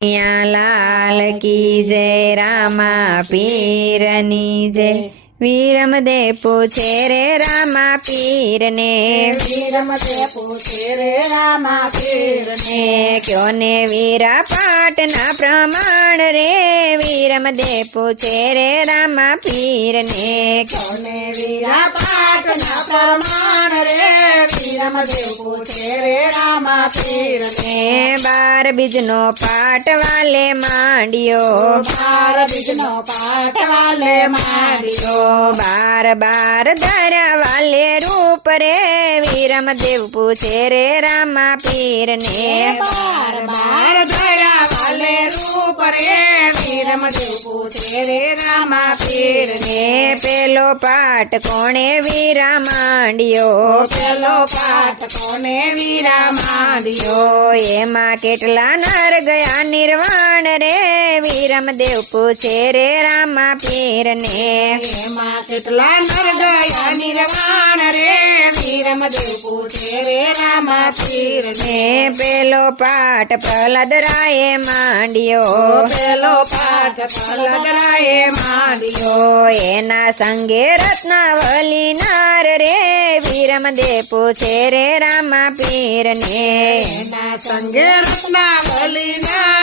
લાલ કી જય રામા પીરની જય. વીરમદે પૂછે રે રામા પીરને. વીરમતે પૂછે રે રામા પીરને. ને ક્યો ને વીરા પાટના પ્રમાણ રે? વીરમદે પૂછે રે રામા પીરને. કોને વીરા પાટના પ્રમાણ રે? વીરમદેવ પૂછે રે રામા પીરને. ને બાર બીજનો પાટ વાલે માંડ્યો. બાર બીજનો પાટ વાલે માંડ્યો. બાર બાર ધારા વાલે રૂપ રે વીરમ દેવ પૂછે રે રામા પીર ને બાર બાર પેલો પાટ કોણે વીરા માંડ્યો પેલો પાઠ કોણે વીરા માંડ્યો એમાં કેટલા નર ગયા નિર્વાણ રે વીરમ દેવ પૂછે રે રામા પીર ને કેટલા નર ગયા નિર્વાણ રે પૂછે રે રામા પીર ને? પેલો પાઠ પ્રહલાદ રાયે માંડ્યો પેલો પાઠ પલગરાએ માંડ્યો ઓ એના સંગે રત્નાવલી નાર રે વીરમ દે પૂછે રે રામા પીર ને એના સંગે રત્નાવલી નાર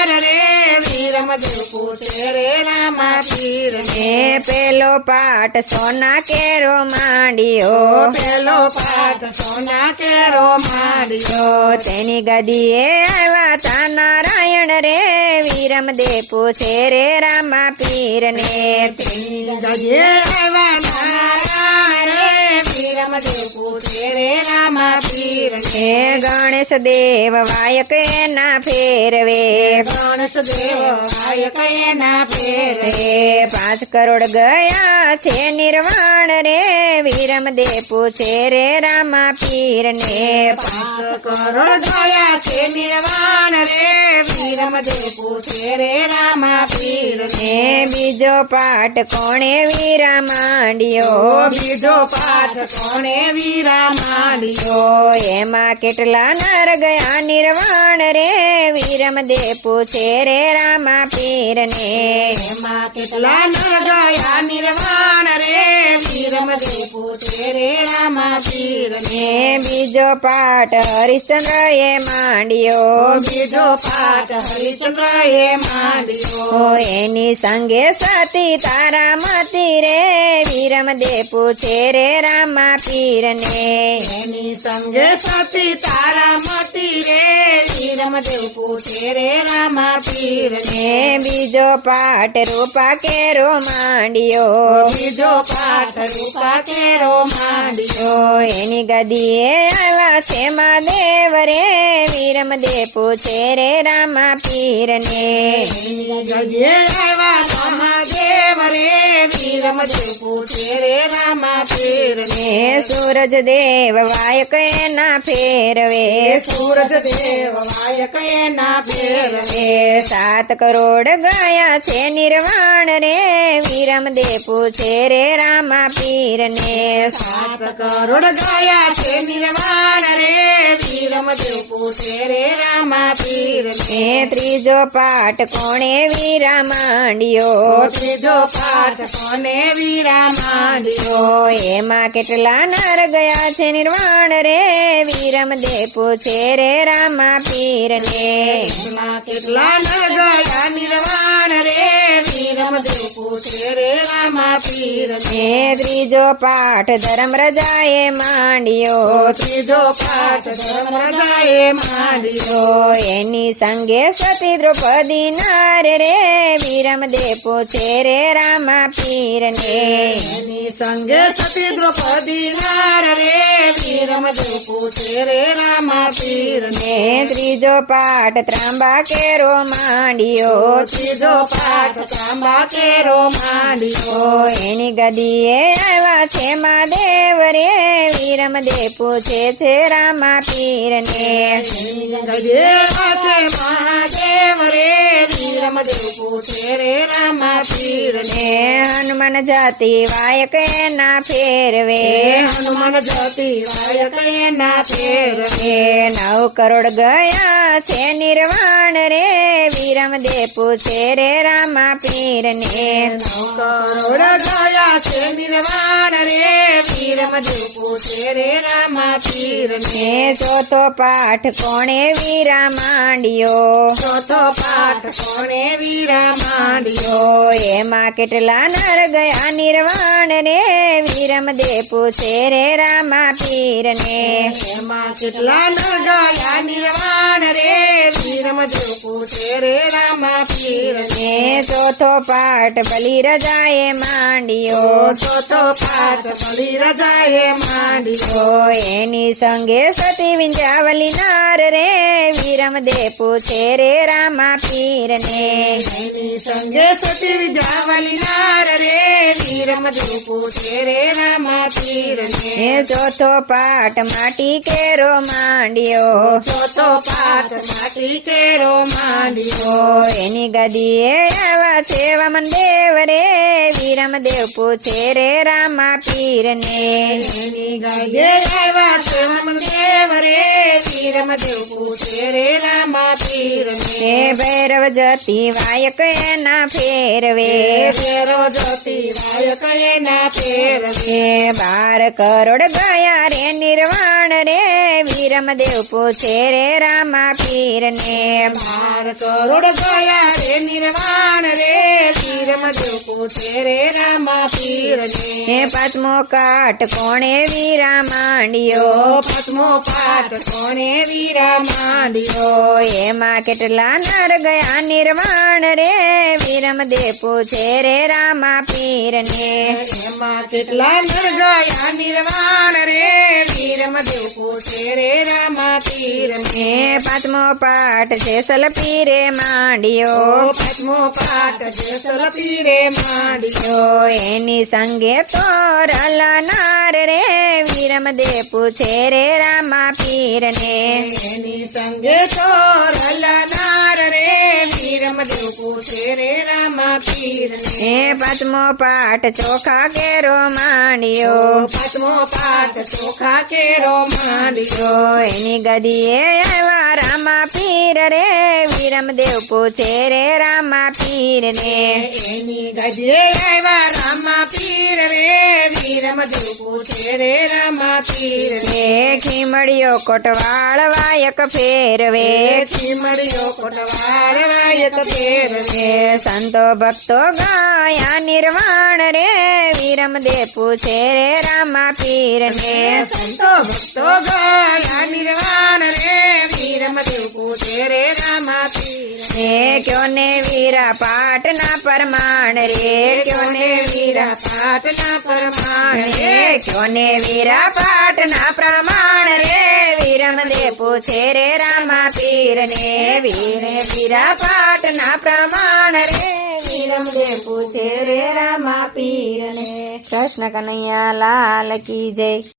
પીરને ને પેલો પાટ સોના કેરો માંડ્યો પેલો પાઠ સોના કેરો માંડ્યો તેની ગદીએ આવ્યા તા નારાયણ રે વીરમ દે પૂછે રે રામા પીર ને ગદીએ આવ્યા નારાયણ હે ગણેશ દેવ વાયક ના ફેરવે ગણેશ દેવ વાયક ના ફેરે પાંચ કરોડ ગયા છે નિર્વાણ રે વીરમ દે પૂછે રે રામા પીર ને પાંચ કરોડ ગયા છે નિર્વાણ રે વીરમદેવ પૂછે રે રામા પીર ને બીજો પાઠ કોણે વીરા માંડ્યો બીજો પાઠ કોણે વીરા માંડ્યો એમાં કેટલા નર ગયા નિર્વાણ રે? વીરમ દે પૂછે રે રામા પીર ને એમાં કેટલા નર ગયા નિર્વાણ રે? વીરમદેવ પૂછે રે રામા પીર બીજો પાઠ હરિશ્ચંદ્ર એ માંડ્યો બીજો પાઠ હરિચંદ્ર એ માંડ્યો એની સંગે સતી તારા મતી વીરમ દે પૂછે રે રામા પીર ને એની સંગે સતી તારા મતી રે રામદેવ પૂછે રે રામા પીર ને બીજો પાઠ રૂપા કેરો માંડ્યો. બીજો પાઠ રૂપા કેરો માંડ્યો. એની ગદીએ આવ્યા છે માં દેવ રે. વીરમ દે પૂછે રે રામા પીર ને ગજે આવ્યા મહાદેવ રે વીરમદેવ પૂછે રે રામા સૂરજ દેવ વાયક ના ફેરવે. સૂરજ દેવ વાયક ના ફેરવે. સાત કરોડ ગયા છે નિર્વાણ રે. વિરમ દે પૂછે રે રામા પીર ને સાત કરોડ ગયા છે નિર્વાણ રે. વીરમદેવ પૂછે રે રામા પીર ત્રીજો પાઠ કોણે વીરા માંડ્યો ત્રીજો કોને વીરા માંડ્યો એમાં કેટલા નર ગયા છે નિર્વાણ રે? વીરમ દે પૂછે રે રામા પીર ને કેટલા નર ગયા નિર્વાણ રે? વીરમદેવ પૂછે રે રામા પીર ને ત્રીજો પાઠ ધરમ રજાએ માંડ્યો. ત્રીજો પાઠ ધર્મરાજાએ માંડ્યો. ઓ એની સંગે સતી દ્રૌપદી નાર રે વીરમ દે પૂછે રે રામા પીર ને એની સંગે સતી દ્રૌપદી નાર રે વીરમદેવ પૂછે રે રામા પીર ને ત્રીજો પાઠ ત્રાંબા કેરો માંડ્યો. ત્રીજો પાઠ તાંબા કેરો માંડ્યો એની ગદીએ આવ્યા છે માં દેવ રે વીરમ દે પૂછે છે રામા પીર ને ગજે છે મહાદેવ રે વીરમદેવ પૂછે રે રામા પીર ને હનુમાન જાતિ વાયક ના ફેરવે હનુમાન જાતિ વાય વાયક ના ફેરવે નવ કરોડ ગયા છે નિર્વાણ રે વિરમદે પૂછે રે રામા પીરને કરોડ ગયા છે નિર્વાણ રે વીરમદેવ પૂછે રે રામા પીરને ચોથો પાઠ કોણે વીરા માંડ્યો ચોથો પાઠ કોણે વીરા માંડ્યો એમાં કેટલા નર ગયા નિર્વાણ ને વિરમ દે પૂછે રે રામા પીરને. એમાં કેટલા નર ગયા નિર્વાણ રે વીરમદેવ પૂછે રે રામા પીરને ચોથો પાઠ બલી રજાએ માંડ્યો ચોથો પાઠ બલી રજાએ માંડ્યો એની સંગે સતી વિંજાવલી નાર રે વિરમદે પૂછે રે રામા પીરને એની સંગે સતી વિદ્યાવલી નાર રે વીરમદેવ પૂછે રે રામા પીરને ચોથો પાઠ માટી કેરો માંડ્યો ચોથો પાઠ માટી કેરો માંડ્યો. ઓ એની ગદીએ આવા છે મન દેવ રે વિરમદેવ પૂછે રે રામા પીરને. એની છે હમદેવ રે વીરમદેવ પૂછે રે રામા પીરને. તે ભૈરવ જતી વાયક એના ફેરવે. ફેરો જતી વાયક એના ફેરવે. બાર કરોડ ગયા રે નિર્વાણ રે વિરમદેવ પૂછે રે રામા પીરને. બાર કરોડ ગયા રે નિર્વાણ રે. વીરમદેવ પૂછે રે રામા પીરને એ પાંચમો કાટ કોણે વીરા માંડ્યો પદ્મો પાઠ કોણે વીરા માંડ્યો એમાં કેટલા નર ગયા નિર્વાણ રે? વિરમદેવ પૂછે રે રામા પીરને. એમાં કેટલા નર ગયા નિર્વાણ રે? વીરમદેવ પૂછે રે રામા પીરને પાંચમો પાઠ છે સલ પીરે માંડ્યો. ઓ પદ્મો પાઠ જેસલ પીરે માંડ્યો. ઓ એની સંગે તો રલનાર રે વિરમદેવ પૂછે રે રામા પીરને. એની સંગે તો રલનાર રે વીરમદેવ પૂછે રે રામા પીરને. એ પાંચમો પાઠ ચોખા કેરો માંડ્યો. પદ્મો પાઠ ચોખા કેરો માંડ્યો. એની ગદીએ આવ્યા રામા પીર રે વિરમદેવ પૂછે રે રામા પીરને. એની ગજે આવ્યા રામા પીર રે ખીમડિયો કોટવાળ વાયક ફેરવે ચીમડિયો કોટવાળ વાયક ફેરવે સંતો ભક્તો ગાયા નિર્વાણ રે. વિરમદેવ પૂછે રે રામા પીરને સંતો ભક્તો ગાયા નિર્વાણ રે. વીરમદેવ પૂછે રે રામા પીર એ ક્યો ને વીરા પાટના પરમાણ રે? ક્યો ને વીરા પાટના પરમાણ રે ક્યો ને વીરા પાટના પ્રમાણ રે વિરમદેવ પૂછે રે રામા પીરને. વીરે વીરા પાટના પ્રમાણ રે વિરમદેવ પૂછે રે રામા પીરને. કૃષ્ણ કનૈયા લાલ કી જય.